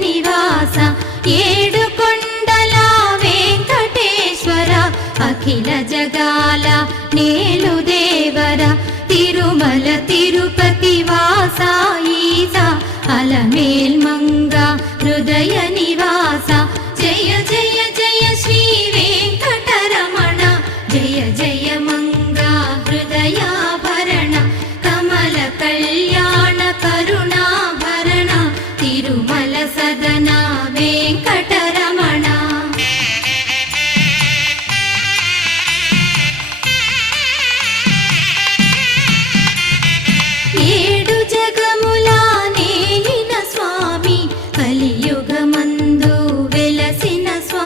నివాస ఏడు కొండల వెంకటేశ్వర అఖిల జగాల నేలు దేవర తిరుమల తిరుపతి వాస ఈస అలమేల్ మంగ హృదయ నివాస జయ జయ జయ శ్రీ వెంకటరమణ జయ జయ మంగ హృదయాభరణ కమల కళ్యాణ కరుణాభరణ తిరుమల సదన వెంకటరమణ ఏడు జగముల నేలిన స్వామి కలియుగము